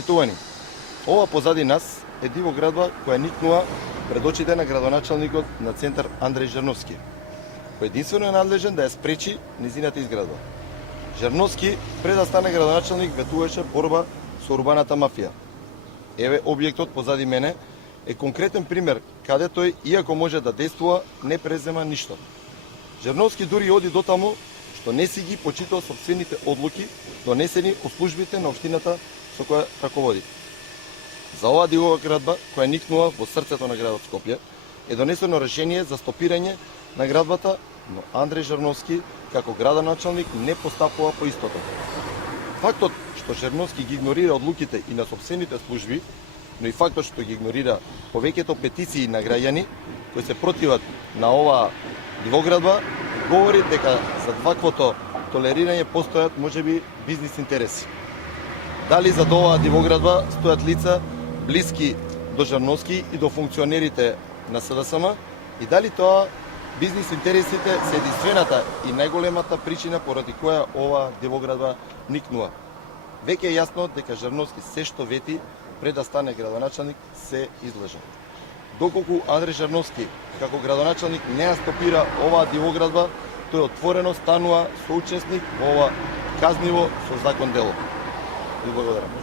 Почитувани, ова позади нас е дивоградба која никнува пред очите на градоначалникот на центар Андреј Жерновски, кој единствено е надлежен да ја спречи низината изградба. Жерновски, пред да стане градоначалник, ветуваше борба со урбаната мафија. Еве објектот позади мене е конкретен пример каде тој, иако може да действува, не презема ништо. Жерновски дури оди дотаму што не си ги почитал собствените одлуки донесени од службите на општината со која раководи. За оваа дивоградба, која никнува во срцето на градот Скопје, е донесено решение за стопирање на градбата, но Андреј Жерновски, како градоначалник, не постапува по истото. Фактот што Жерновски ги игнорира одлуките и на собствените служби, но и фактот што ги игнорира повеќето петиции на граѓани кои се противат на оваа дивоградба, говори дека за ваквото толерирање постојат можеби бизнис интереси. Дали за оваа дивоградба стојат лица блиски до Жерновски и до функционерите на СДСМ, и дали тоа бизнис интересите се единствената и најголемата причина поради која оваа дивоградба никнува. Веќе е јасно дека Жерновски се што вети пред да стане градоначалник се излажа. Доколку Андреј Жерновски како градоначалник не ја стопира оваа дивоградба, тој отворено станува соучесник во ова казниво со закон дело. Ви благодарам.